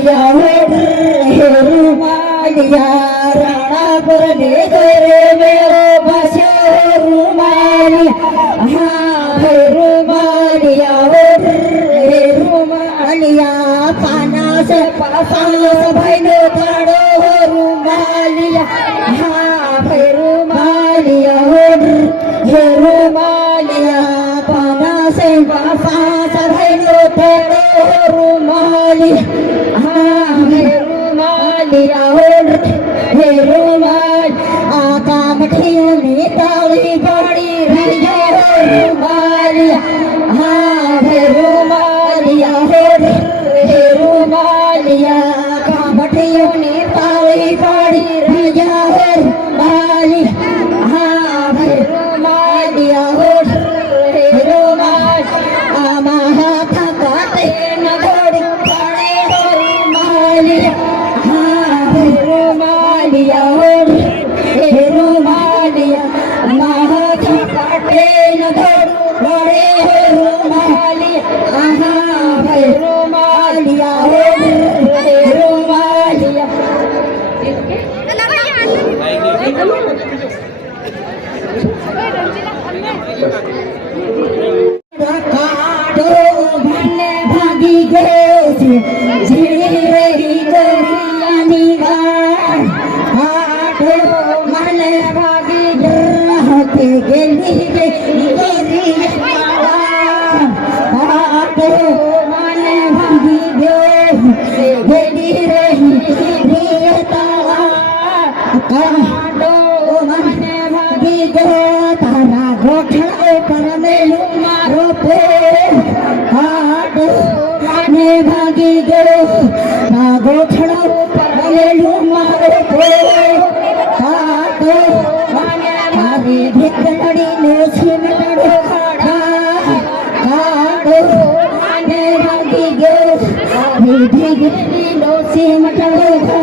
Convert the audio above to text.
रुमालिया हे रुमालिया राणापुर ने करे मेरो बसो रुमालिया हाँ हे रुमालिया हे रुमालिया पाना से पास भाईनो ताड़ो रुमालिया हाँ हे रुमालिया हे रुमालिया पाना से पास भाईनो ताड़ो रुमालिया हाँ हे रुमालिया हे रुमाल आका मठियों में ताली बड़ी रही रुमालिया हाँ हे रुमालिया हे रुमालिया आका मठियों में ताली बड़ी रही रुमालिया हाँ हे रुमालिया हे रुमाल आमा हाथ काटे न घोड़ी पड़े रुमालिया हाँ हे रुमालिया हे रुमालिया हाथ काटे न घोड़े रुमालिया हाँ हे रुमालिया हे रुमालिया भागी गए झीरे गोरियानी मन भागी होते गेली गोरिया मन भागी गेली रही मन भागी गो तारा गोठा पर मेलू मारो पे मन भागी गो गोठा पर मेलू मारो पे मारी भिकड़ी नो छिमड़ो खड़ा माने भागी गो भिकड़ी नो छिमड़ो